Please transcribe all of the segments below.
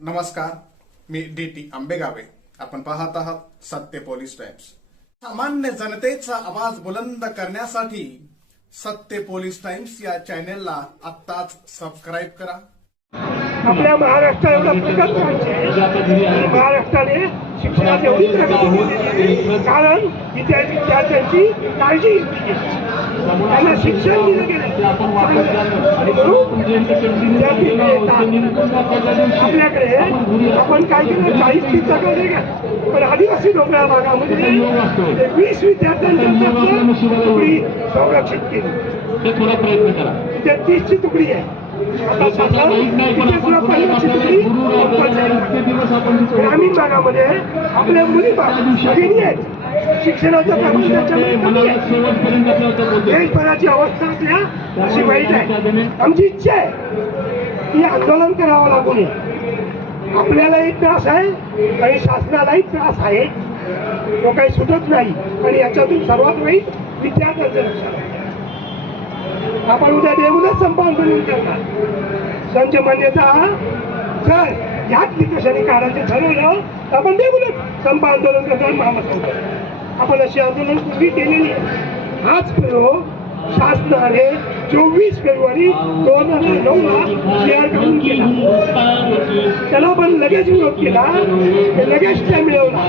नमस्कार, मी डी.टी. आंबेगावे. आपण पाहत आहात सत्य पोलीस टाइम्स. सामान्य जनतेचा आवाज बुलंद करण्यासाठी सत्य पोलीस टाइम्स या चॅनेलला आत्ताच सबस्क्राईब करा. आपल्या महाराष्ट्र एवढा प्रगत राज्य आहे. महाराष्ट्राने शिक्षणात एवढी प्रगती केली आहे कारण विद्यार्थ्यांची काळजी घेतली गेली, त्यांना शिक्षण दिलं गेलं आणि म्हणून विद्यार्थी येतात आपल्याकडे. आपण काय केलं, 40-30 जागा दिल्या, पण आदिवासी डोंगराळ भागामध्ये 20 विद्यार्थ्यांच्या तुकडी संरक्षित केली. तिथे 30ची तुकडी आहे. ग्रामीण भागामध्ये आपल्या मुली भगिनी आहेत, शिक्षणाचं प्रमाण त्याच्यामध्ये कमी आहे. देशभराची अवस्था आपल्या अशी वाईट आहे. आमची इच्छा आहे की आंदोलन करावं लागू नये. आपल्यालाही त्रास आहे आणि शासनालाही त्रास आहे, तो काही सुटत नाही. आणि याच्यातून सर्वात वाईट विद्यार्थ्यांचं नुकसान आहे. आपण उद्या देऊनच संप आंदोलन करणार. संच मान्यता जर याच निकषाने काढायचे ठरवलं तर आपण देऊनच संप आंदोलन करणार. महामंडळ आपण अशी आंदोलन पूर्वी केलेली आहे. हाच प्रयोग शासनाने 24 फेब्रुवारी 2009ला शेअर करून केला. त्याला आपण लगेच विरोध केला, लगेच त्या मिळवला.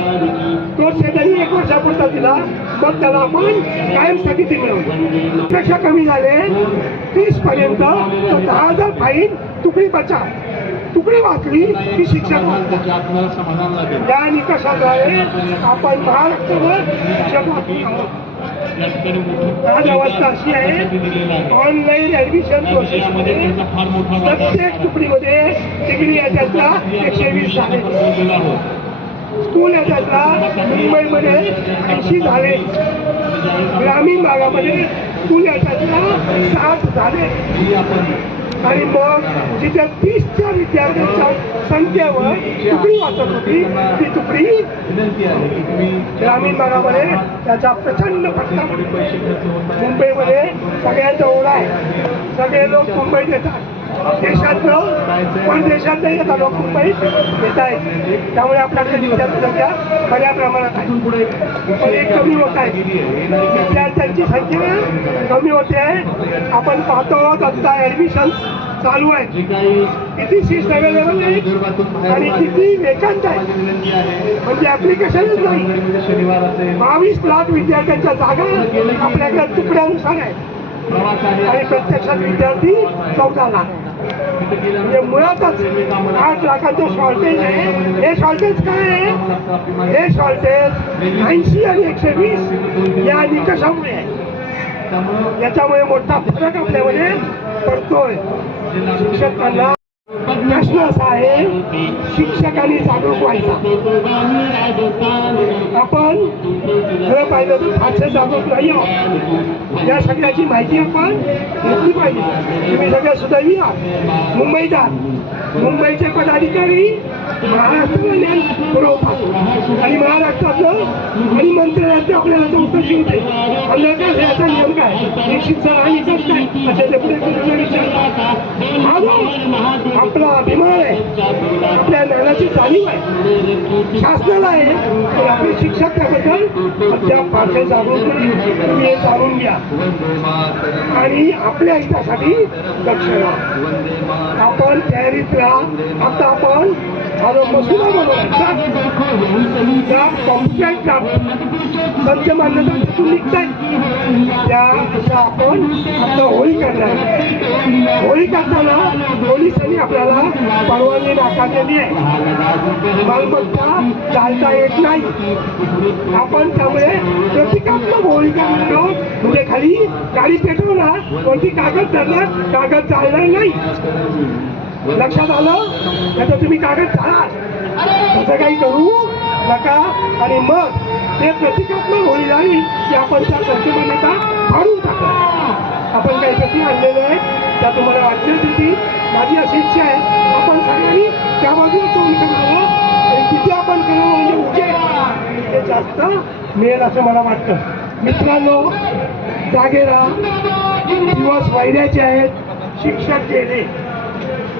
तो शेजारी 1 वर्षापुरता दिला, मग त्याला आपण कायम स्थगिती मिळवली. पेक्षा कमी झाले 30 पर्यंत, तर 10,000 फाईन. तुकडी बचाव, तुकडी वाचली की शिक्षक वाचला. या निकषाद्वारे आपण महाराष्ट्रभर शिक्षक वाचली आहोत. आज अवस्था अशी आहे, ऑनलाईन ऍडमिशन प्रोसेसमध्ये प्रत्येक तुकडीमध्ये डिग्री याच्यातला 120 झाले, स्कूल याच्यातला मुंबईमध्ये 80 झाले, ग्रामीण भागामध्ये स्कूल याच्यातला 60 झाले. आणि मग जिथे 30च्या विद्यार्थ्यांच्या संख्येवर तुकडी वाचत होती, ती तुकडी ग्रामीण भागामध्ये त्याचा प्रचंड फटका. मुंबईमध्ये सगळ्यांचा ओढा आहे, सगळे लोक मुंबईत येतात. देशातलं पण देशात नाही येतात लोक मुंबईत येत आहेत. त्यामुळे आपल्याकडे विद्यार्थी संख्या बऱ्या प्रमाणात आहे, पण एक कमी होत आहे. विद्यार्थ्यांची संख्या कमी होते. आपण पाहतो आता ऍडमिशन चालू आहे, किती सीट्स अवेलेबल आहेत आणि किती वेकंट आहे, म्हणजे ऍप्लिकेशनच नाही. 22 लाख विद्यार्थ्यांच्या जागा आपल्याकडे तुकड्यानुसार आहे आणि प्रत्यक्षात विद्यार्थी 14 लाख. म्हणजे मुळातच 8 लाखाचं शॉर्टेज आहे. हे शॉर्टेज काय आहे? हे शॉर्टेज 80 आणि 120 या निकषामुळे आहे. याच्यामुळे मोठा फरक आपल्यामध्ये पडतोय. शिक्षकांना प्रश्न असा आहे, शिक्षकांनी जागरूक व्हायचा. आपण खरं पाहिलं तर फारसे जागरूक नाही आहोत. या सगळ्याची माहिती आपण घेतली पाहिजे. तुम्ही सगळ्या सुदैवी आहात, मुंबईत आहात. मुंबईचे पदाधिकारी महाराष्ट्राला ज्ञान पुरवतात आणि महाराष्ट्रातलं आणि मंत्रालयात आपल्याला चौकशी होते. अंधकार याचा नियम काय, निश्चित सर आणि कसं काय असे ते पुढे विचारतात. आपला अभिमान आहे, आपल्या ज्ञानाची जाणीव आहे, शासनाला आहे, तर आपले शिक्षक त्याबद्दल अद्याप फारसे जागरूक नाही. तुम्ही हे जाणून घ्या आणि आपल्या हितासाठी लक्ष द्या. आपण तयारीत राहा. आता आपण मसुदा बनवला, त्या कॉम्प्युटर संच मान्यता तिथून निघताय, त्या आपण आता होळी करणार. होळी करताना पोलिसांनी आपल्याला परवानगी नाकारलेली आहे. मालमत्ता चालता येत नाही. आपण त्यामुळे प्रतिकात्मक होळी करणार आहोत. म्हणजे खाली गाडी पेटवणार, कोणती कागद धरणार, कागद चालणार नाही. लक्षात आलं? त्याचा तुम्ही कागद झाला तसं काही करू नका. आणि मग ते प्रतिकात्मक होळी झाली की आपण त्या संचमान्यता फाडून टाकला. आपण काही प्रति आणलेलं आहे, त्या तुम्हाला वाचण्यात येतील. माझी अशी इच्छा आहे आपण सगळ्यांनी त्या बाजूला तोंड करावं. किती आपण करावं म्हणजे उद्या ते जास्त मिळेल असं मला वाटतं. मित्रांनो, जागे राहा. दिवस वैऱ्याचे आहेत. शिक्षक गेले,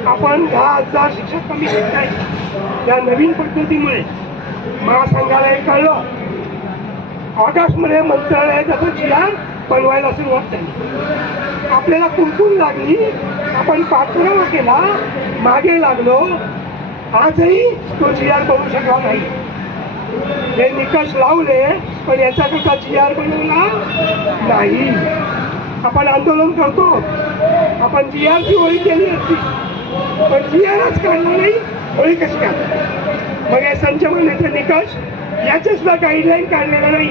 आपण 10,000 शिक्षक कमी घेत नाही. या नवीन पद्धतीमुळे महासंघाला हे कळलं. ऑगस्टमध्ये मंत्रालयाचा GR बनवायला सुरुवात झाली. आपल्याला कुंकून लागली, आपण पाठपुरावा केला, मागे लागलो. आजही तो GR बनवू शकला नाही. हे निकष लावले पण याच्याकरता GR बनवला नाही. आपण आंदोलन करतो, आपण GRची होळी केली असती पण GRच काढला नाही. होळी कशी काढली? मग हे संचमान्याचे निकष याचे सुद्धा गाईडलाईन काढलेला नाही.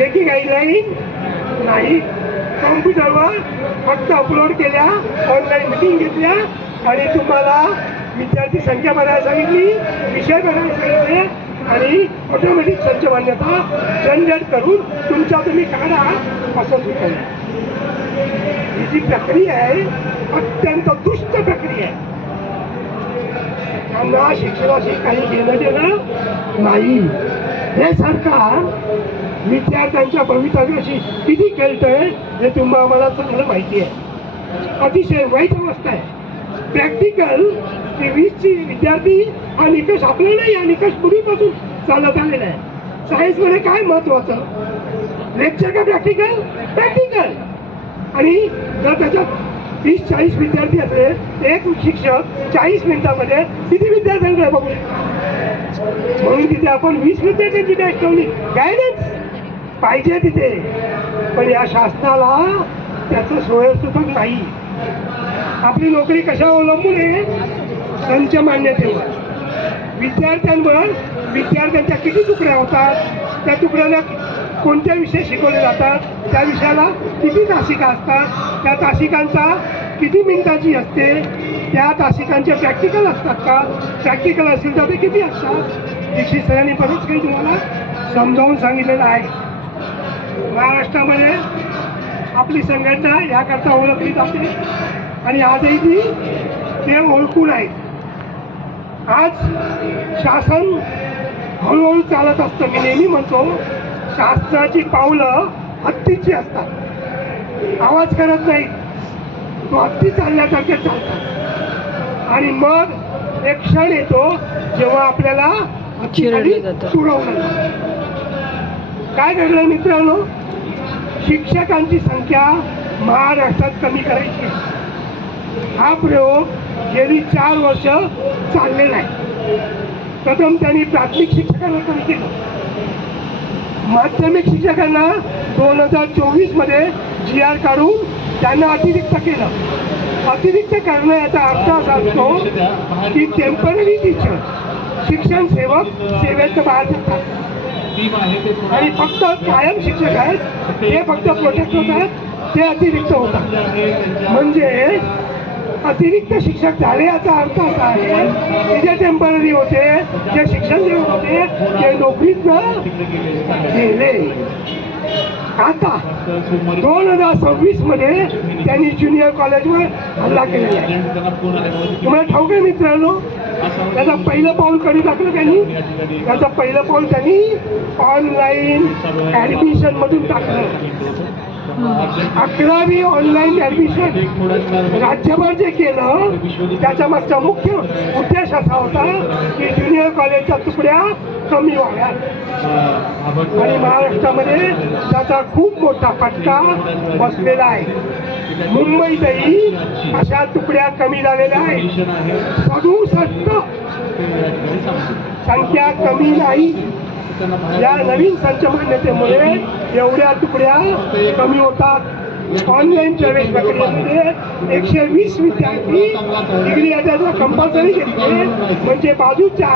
याची गाईडलाईन नाही. कॉम्प्युटरवर फक्त अपलोड केल्या, ऑनलाईन मिटिंग घेतल्या आणि तुम्हाला विद्यार्थी संख्या भरायला सांगितली, विषय भरायला सांगितले आणि ऑटोमॅटिक संच मान्यता जनरेट करून तुमचा तुम्ही काढा असं सुचवलं. ही जी प्रक्रिया आहे अत्यंत दुष्ट प्रक्रिया आहे. त्यांना शिक्षणाशी काही घेणं देणं नाही. हे सरकार विद्यार्थ्यांच्या भवितव्याशी किती खेळतंय हे तुम्हाला मला चांगलं माहिती आहे. अतिशय वाईट अवस्था आहे. प्रॅक्टिकल 20ची विद्यार्थी हा निकष आपल्याला, हा निकष पूर्वीपासून चालत आलेला आहे. सायन्समध्ये काय महत्वाचं? लेक्चर का प्रॅक्टिकल? प्रॅक्टिकल. आणि जर त्याच्यात 30-40 विद्यार्थी असले एक शिक्षक 40 मिनिटामध्ये किती विद्यार्थ्यांकडे बघू शकतो? म्हणून तिथे आपण 20 विद्यार्थ्यांची बॅच ठेवली. गायडन्स पाहिजे तिथे, पण या शासनाला त्याचं सोयीसुद्धा नाही. आपली नोकरी कशावर अवलंबून आहे? संच मान्यतेवर. विद्यार्थ्यांच्या किती तुकड्या होतात, त्या तुकड्याला कोणत्या विषय शिकवले जातात, त्या विषयाला किती तासिका असतात, त्या तासिकांचा किती मिनिटाची असते, त्या तासिकांचे प्रॅक्टिकल असतात का, प्रॅक्टिकल असेल तर ते किती असतात. दीक्षित सरांनी बरंच काही तुम्हाला समजावून सांगितलेलं आहे. महाराष्ट्रामध्ये आपली संघटना याकरता ओळखली जाते आणि आजही ती ते ओळखून आहेत. आज शासन हळूहळू चालत असतं. मी नेहमी म्हणतो शासनाची पावलं हत्तीची असतात, आवाज करत नाही. तो हत्ती चालल्यासारखे चालतात आणि मग एक क्षण येतो जेव्हा आपल्याला हत्तीखाली तुडवलं जातं. काय घडलं मित्रांनो? शिक्षकांची संख्या महाराष्ट्रात कमी करायची. हा प्रयोग गेली 4 वर्ष चाललेला आहे. प्रथम त्यांनी प्राथमिक शिक्षकांना कमी केलं, माध्यमिक शिक्षकांना 2024 मध्ये GR काढून त्यांना अतिरिक्त केलं. अतिरिक्त करणं याचा अर्थ असा असतो की टेम्पररी टीचर, शिक्षण सेवक सेवेत बाहेर जातात आणि फक्त कायम शिक्षक आहेत ते फक्त प्रोटेक्ट होत आहेत, ते अतिरिक्त होतात. म्हणजे अतिरिक्त शिक्षक झाले याचा अर्थ असा आहे की जे टेम्पररी होते, जे शिक्षण सेवक होते ते नोकरीत गेले. आता 2026 मध्ये त्यांनी ज्युनियर कॉलेजवर हल्ला केलेला आहे. तुम्हाला ठाऊक आहे मित्रांनो, त्याचं पहिलं पाऊल कधी टाकलं त्यांनी? त्याचं पहिलं पाऊल त्यांनी ऑनलाईन ऍडमिशन मधून टाकलं. 11वी ऑनलाईन ऍडमिशन राज्यभर जे केलं त्याच्या मागचा मुख्य उद्देश असा होता की ज्युनियर कॉलेजच्या तुकड्या कमी व्हाव्यात आणि महाराष्ट्रामध्ये त्याचा खूप मोठा फटका बसलेला आहे. मुंबईतही अशा तुकड्या कमी झालेल्या आहेत. 67 संख्या कमी नाही. या नवीन संच मान्यतेमुळे एवढ्या तुकड्या कमी होतात. ऑनलाईन प्रवेश प्रक्रियेमध्ये 120 विद्यार्थी डिग्री याच्याचा कंपल्सरी घेतले, म्हणजे बाजूच्या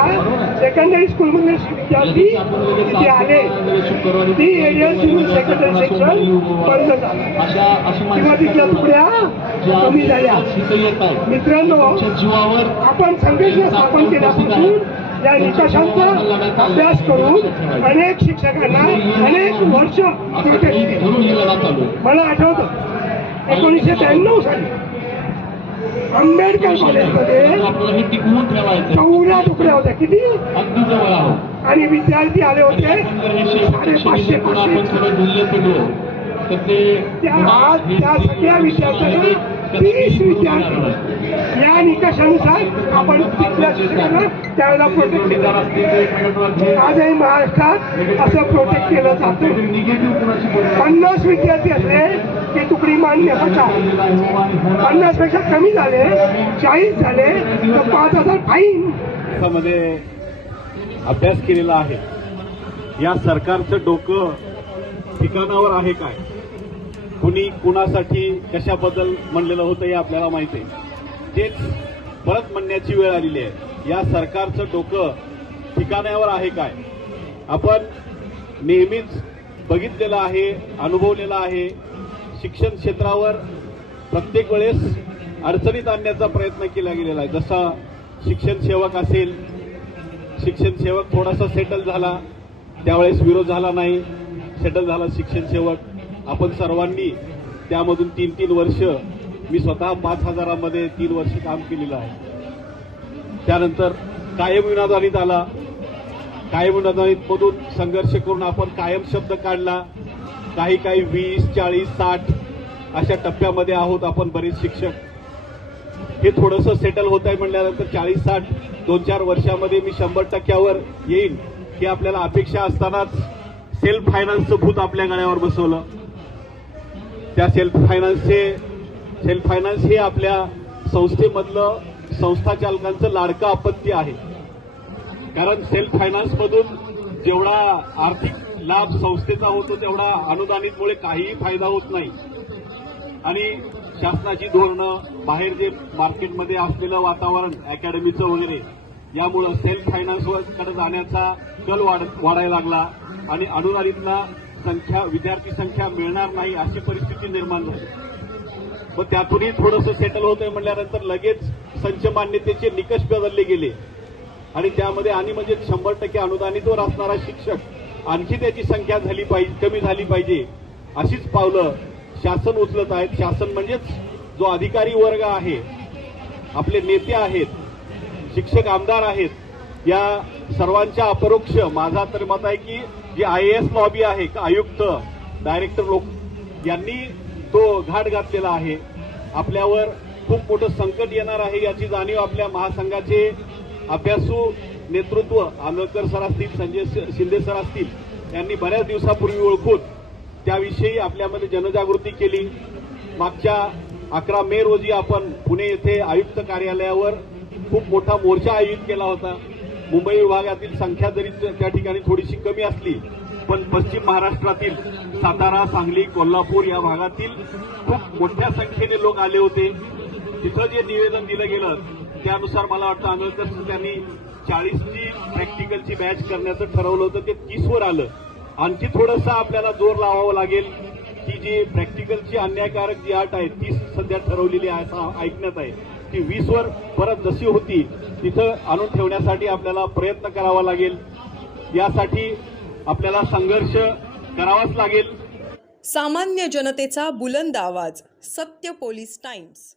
सेकंडरी स्कूलमधले विद्यार्थी तिथे आले. ती एरिया सेकंडरी सेक्शन बंद झालं किंवा तिथल्या तुकड्या कमी झाल्या. मित्रांनो, आपण संघटना स्थापन केल्यापासून या निकषांचा अभ्यास करून अनेक शिक्षकांना अनेक वर्ष प्रोटेस्ट केले. मला आठवतं 1993 साली आंबेडकर कॉलेजमध्ये 14 तुकड्या होत्या. किती? आणि विद्यार्थी आले होते 550. त्या सगळ्या विद्यार्थ्यांना 30 विद्यार्थी या निकषानुसार आपण तिथल्या शिक्षकांना त्यावेळेला प्रोटेक्ट केलं. आजही महाराष्ट्रात असं प्रोटेक्ट केलं जातं. 50 विद्यार्थी असले की तुकडी मान्य होतात. 50 पेक्षा कमी झाले, 40 झाले तर 5,000 फाईन. मध्ये अभ्यास केलेला आहे. या सरकारचं डोकं ठिकाणावर आहे काय? कुणी कुणासाठी कशाबद्दल म्हणलेलं होतं हे आपल्याला माहिती आहे. तेच परत म्हणण्याची वेळ आलेली आहे. या सरकारचं डोकं ठिकाणावर आहे काय? आपण नेहमीच बघितलेलं आहे, अनुभवलेलं आहे. शिक्षण क्षेत्रावर प्रत्येक वेळेस अडचणीत आणण्याचा प्रयत्न केला गेलेला आहे. जसा शिक्षण सेवक असेल, शिक्षण सेवक थोडासा सेटल झाला, त्यावेळेस विरोध झाला नाही. सेटल झाला शिक्षण सेवक. आपण सर्वांनी त्यामधून 3-3 वर्ष, मी स्वतः 5,000मध्ये 3 वर्ष काम केलेलं आहे. त्यानंतर कायम विनादानीत आला. कायम विनादानीत मधून संघर्ष करून आपण कायम शब्द काढला. काही 20, 40, 60 अशा टप्प्यामध्ये आहोत आपण बरेच शिक्षक. हे थोडंसं सेटल होत आहे म्हणल्यानंतर 40-60 2-4 वर्षामध्ये मी 100%वर येईन ही आपल्याला अपेक्षा असतानाच सेल्फ फायनान्सचं भूत आपल्या गळ्यावर बसवलं. त्या सेल्फ फायनान्स हे आपल्या संस्थेमधलं संस्थाचालकांचं लाडकं अपत्य आहे. कारण सेल्फ फायनान्समधून जेवढा आर्थिक लाभ संस्थेचा होतो तेवढा अनुदानितमुळे काहीही फायदा होत नाही. आणि शासनाची धोरणं, बाहेर जे मार्केटमध्ये असलेलं वातावरण अकॅडमीचं वगैरे, यामुळं सेल्फ फायनान्सकडे जाण्याचा कल वाढायला लागला आणि अनुदानितला विद्यार्थी संख्या मिळणार नाही अशी परिस्थिती निर्माण झाली. व त्यातूनही थोडंसं सेटल होतंय म्हणल्यानंतर लगेच संच मान्यतेचे निकष बदलले गेले आणि त्यामध्ये आणि म्हणजे 100% अनुदानितवर असणारा शिक्षक आणखी त्याची संख्या कमी झाली पाहिजे अशीच पावलं शासन उचलत आहेत. शासन म्हणजेच जो अधिकारी वर्ग आहे, आपले नेते आहेत, शिक्षक आमदार आहेत, या सर्वांच्या अपरोक्ष माझा तर मत आहे की जी IAS लॉबी आहे, आयुक्त, डायरेक्टर लोक यांनी तो घाट घातलेला आहे. आपल्यावर खूप मोठं संकट येणार आहे याची जाणीव आपल्या महासंघाचे अभ्यासू नेतृत्व आंबेडकर सर असतील, संजय शिंदे सर असतील यांनी बऱ्याच दिवसापूर्वी ओळखून त्याविषयी आपल्यामध्ये जनजागृती केली. मागच्या 11 मे रोजी आपण पुणे येथे आयुक्त कार्यालयावर खूप मोठा मोर्चा आयोजित केला होता. मुंबई विभागातील संख्या जरी त्या ठिकाणी थोडीशी कमी असली पण पश्चिम महाराष्ट्रातील सातारा, सांगली, कोल्हापूर या भागातील खूप मोठ्या संख्येने लोक आले होते. तिथं जे निवेदन दिलं गेलं त्यानुसार मला वाटतं आंबेडकर त्यांनी 40ची प्रॅक्टिकलची बॅच करण्याचं ठरवलं होतं, ते 30वर आलं. आणखी थोडंसं आपल्याला जोर लावावं लागेल की जी प्रॅक्टिकलची अन्यायकारक जी अट आहे 30 सध्या ठरवलेली आहे असं ऐकण्यात आहे, ती 20वर परत जशी होती तिथं आणून ठेवण्यासाठी आपल्याला प्रयत्न करावा लागेल. यासाठी आपल्याला संघर्ष करावाच लागेल. सामान्य जनतेचा बुलंद आवाज, सत्य पोलीस टाइम्स.